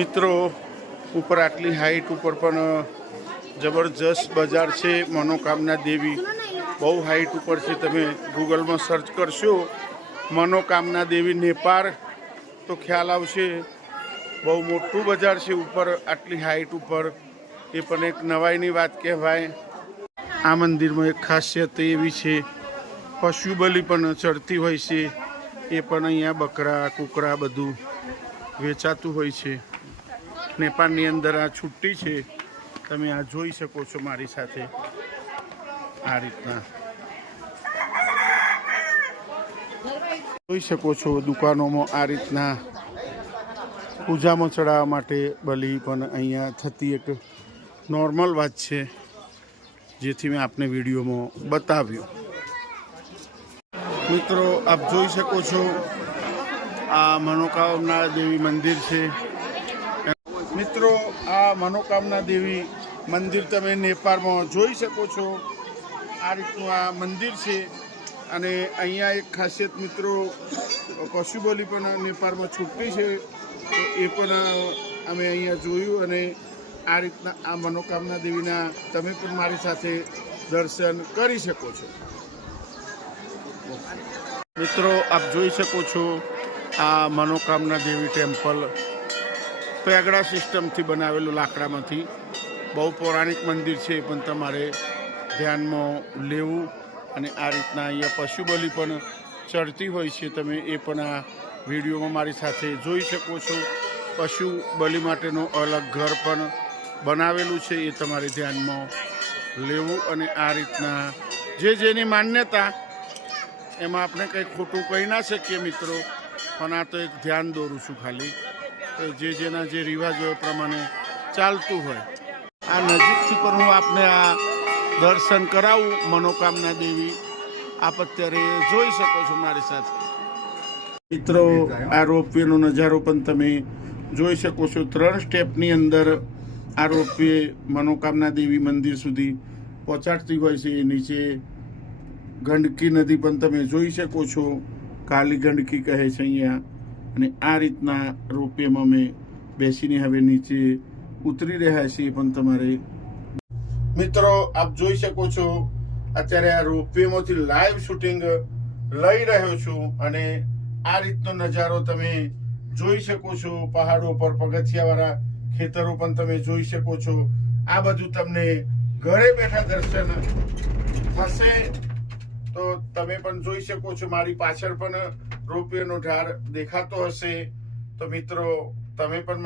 મિત્રો ઉપર આટલી હાઈટ ઉપર પણ જબરજસ્ત બજાર છે। મનોકામના દેવી બહુ હાઈટ ઉપર છે। તમે ગૂગલમાં સર્ચ કરશો મનોકામના દેવી નેપાળ તો ખ્યાલ આવશે। બહુ મોટું બજાર છે ઉપર આટલી હાઈટ ઉપર, એ પણ એક નવાઈની વાત કહેવાય। આ મંદિરમાં એક ખાસિયત એવી છે, પશુ બલિ પણ ચડતી હોય છે। એ પણ અહીંયા બકરા કૂકડા બધું વેચાતું હોય છે। નેપાળની અંદર આ છુટ્ટી છે, તમે આ જોઈ શકો છો મારી સાથે। આ રીતના જોઈ શકો છો દુકાનોમાં આ રીતના પૂજામાં ચડાવવા માટે બલિ પણ અહીંયા થતી એક નોર્મલ વાત છે, જેથી મેં આપને વિડીયોમાં બતાવ્યું। મિત્રો આપ જોઈ શકો છો આ મનોકામના દેવી મંદિર છે। મિત્રો આ મનોકામના દેવી મંદિર તમે નેપાળમાં જોઈ શકો છો। આ રીતનું આ મંદિર છે અને અહીંયા એક ખાસિયત મિત્રો, પશુ બલિ પણ નેપાળમાં છૂટતી છે, તો એ પણ અમે અહીંયા જોયું। અને આ રીતના આ મનોકામના દેવીના તમે પણ મારી સાથે દર્શન કરી શકો છો। મિત્રો આપ જોઈ શકો છો આ મનોકામના દેવી ટેમ્પલ પેગડા સિસ્ટમથી બનાવેલું લાકડામાંથી, બહુ પૌરાણિક મંદિર છે, પણ તમારે ધ્યાનમાં લેવું। અને આ રીતના અહીંયા પશુ બલિ પણ ચડતી હોય છે, તમે એ પણ આ વિડીયોમાં મારી સાથે જોઈ શકો છો। પશુ બલિ માટેનું અલગ ઘર પણ બનાવેલું છે, એ તમારે ધ્યાનમાં લેવું। અને આ રીતના જે જેની માન્યતા, એમાં આપણે કંઈ ખોટું કહી ના શકીએ મિત્રો, પણ આ તો એક ધ્યાન દોરું છું ખાલી, જે જેના જે રિવાજો પ્રમાણે ચાલતું હોય। આ નજીકથી પણ હું આપને આ દર્શન કરાવું મનોકામના દેવી, આપ અત્યારે જોઈ શકો છો મારી સાથે। મિત્રો આ રોપવેનો નજારો પણ તમે જોઈ શકો છો। 3 સ્ટેપની અંદર આ રોપવે મનોકામના દેવી મંદિર સુધી પહોંચાડતી હોય છે। નીચે ગંડકી નદી પણ તમે જોઈ શકો છો, કાલી ગંડકી કહે છે અહીંયા। અને આ રીતના રોપવેમાં અમે બેસીને હવે નીચે ઉતરી રહ્યા છીએ, પણ તમારે મિત્રો આપ જોઈ શકો છો અત્યારે આ રોપવેમાંથી લાઈવ શૂટિંગ લઈ રહ્યો છું। અને આ રીતનો નજારો તમે જોઈ શકો છો। પહાડો પર પગથિયાવાળા ખેતરો પણ તમે જોઈ શકો છો। આ બધું તમને ઘરે બેઠા દર્શન થશે, તો તમે પણ જોઈ શકો છો। મારી પાછળ પણ રોપવેનો ઢાળ દેખાતો હશે, તો મિત્રો તમે પણ